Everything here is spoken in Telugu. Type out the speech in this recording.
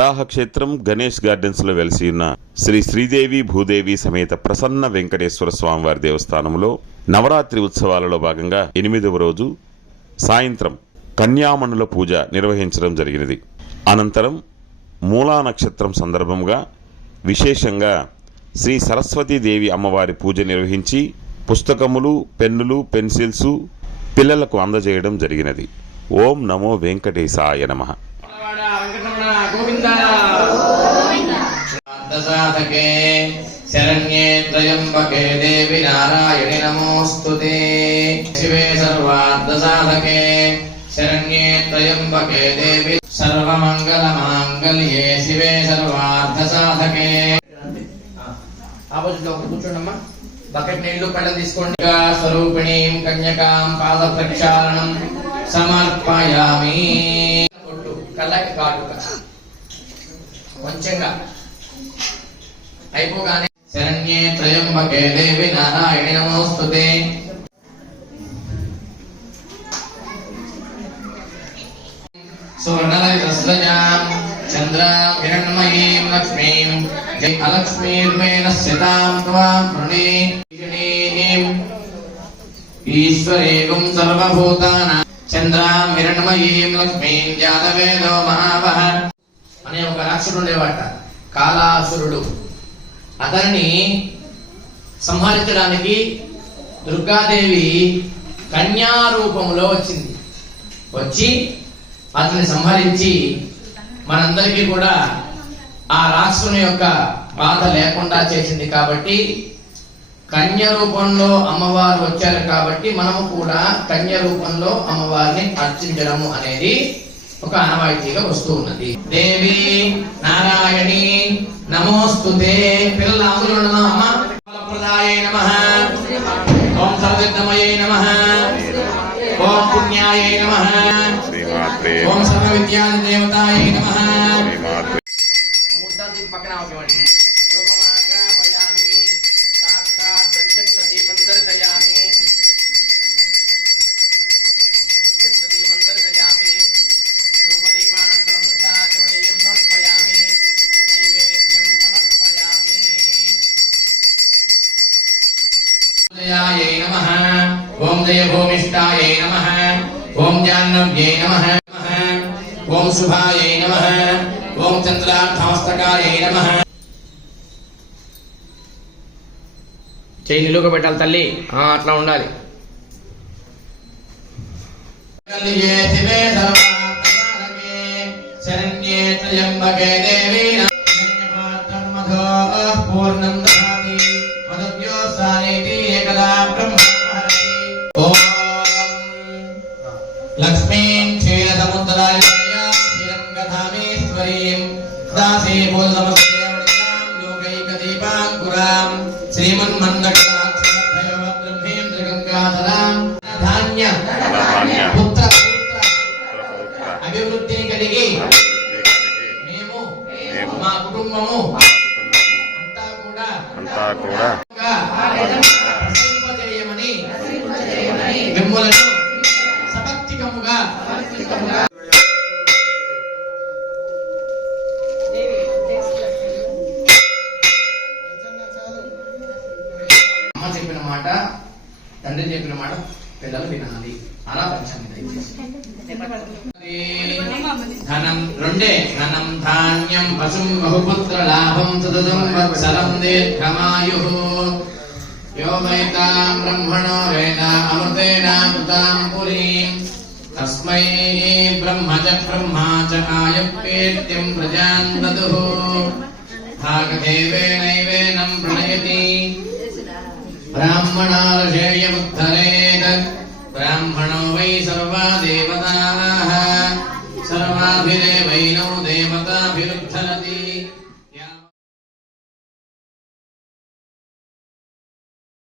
వరాహ క్షేత్రం గణేష్ గార్డెన్స్ లో వెలిసి ఉన్న శ్రీ శ్రీదేవి భూదేవి సమేత ప్రసన్న వెంకటేశ్వర స్వామివారి దేవస్థానంలో నవరాత్రి ఉత్సవాలలో భాగంగా 8వ రోజు సాయంత్రం కన్యామణుల పూజ నిర్వహించడం జరిగినది. అనంతరం మూలా నక్షత్రం సందర్భంగా విశేషంగా శ్రీ సరస్వతీదేవి అమ్మవారి పూజ నిర్వహించి పుస్తకములు, పెన్నులు, పెన్సిల్స్ పిల్లలకు అందజేయడం జరిగినది. ఓం నమో వెంకటేశాయ నమః. శరణ్యే త్రయంబకే దేవి నారాయణి నమోస్తుతే. శివే సర్వార్థసాధకే శరణ్యే త్రయంబకే దేవి సర్వమంగళ మాంగళ్యే శివే సర్వార్థసాధకే. ఆపోజిట్ లో కూర్చోండమ్మా. బకెట్ నీళ్లు కళ్ళం తీసుకోండి. స్వరూపిణీం కన్యకాం పాద ప్రక్షాళనం సమర్పయామి. కళ్ళకి కాటుక కొంచెంగా అయిపోగానే శరణ్యే త్రయంబకే దేవి నారాయణి నమోస్తుతే. సువర్ణలయస్రజాం చంద్రాం హిరణ్మయీం లక్ష్మీం జై అలక్ష్మీర్మేనస్యతాం త్వాం ప్రణీం ఈశ్వరేకం సర్వభూతానాం చంద్రాం హిరణ్మయీం లక్ష్మీం జాతవేదో మహావహ అనే ఒక రాక్షసుడు ఉండేవాట, కాలాసురుడు. అతన్ని సంహరించడానికి దుర్గాదేవి కన్యా రూపంలో వచ్చింది. వచ్చి అతన్ని సంహరించి మనందరికీ కూడా ఆ రాక్షసుని యొక్క బాధ లేకుండా చేసింది. కాబట్టి కన్య రూపంలో అమ్మవారు వచ్చారు కాబట్టి మనము కూడా కన్య రూపంలో అమ్మవారిని అర్చించడము అనేది ఒక ఆనవాయితీగా వస్తూ ఉన్నది. దేవి నారాయణి నమోస్తుతే. పిల్లల ఆందోళన అమ్మ. ఫలప్రదాయై నమః, ఓం సర్వసిద్ధమయై నమః, ఓం పుణ్యాయై నమః, ఓం సర్వ విద్యాది దేవతాయై నమః. మూర్తాది పక్కన ఆపేయండి. నమః, ఓం జయ భూమిష్టాయై నమః, ఓం జాహ్నవ్యై నమః, ఓం శుభాయై నమః, ఓం చంద్రార్థమస్తకాయై నమః. చేయి నిలువుగా పెట్టాలి తల్లి, అట్లా ఉండాలి. శరణ్యే త్రయంబకే దేవి పూర్ణం దదాతి మదవ్యో సానేతి ఏకదా బ్రహ్మ. ఓం లక్ష్మీం క్షీరసముద్రాయాం క్షీరంగధామేశ్వరీం దాసీభూతమస్తేవనితాం లోకైకదీపాంకురాం శ్రీమన్మందకటాక్షరభైరవ బ్రహ్మేంద్రగంగాధరాం ధాన్య పుత్ర అభివృద్ధి కలిగి మేము మా కుటుంబము అంతా కూడా ప్రసంపజేయమని మిమ్ములను సభక్తికముగా అమ్మ చెప్పిన మాట, తండ్రి చెప్పిన మాట పిల్లలు వినాలి. అలా పంచాంగం ధనం రెండే. ధనం ధాన్యం పశుం బహుపుత్ర లాభం సతతం వత్సరం దీర్ఘమాయుః. యో వైతాం బ్రహ్మణో వేద అమృతేన కృతాం పురీం తస్మై బ్రహ్మ చ బ్రహ్మా చ ఆయప్పేత్యం ప్రజాం దదుః. భాగదేవేనైవేనం ప్రణయతి బ్రాహ్మణార్షేయముద్ధరేత్. బ్రాహ్మణో వై సర్వా దేవతాః సర్వాభిరేవ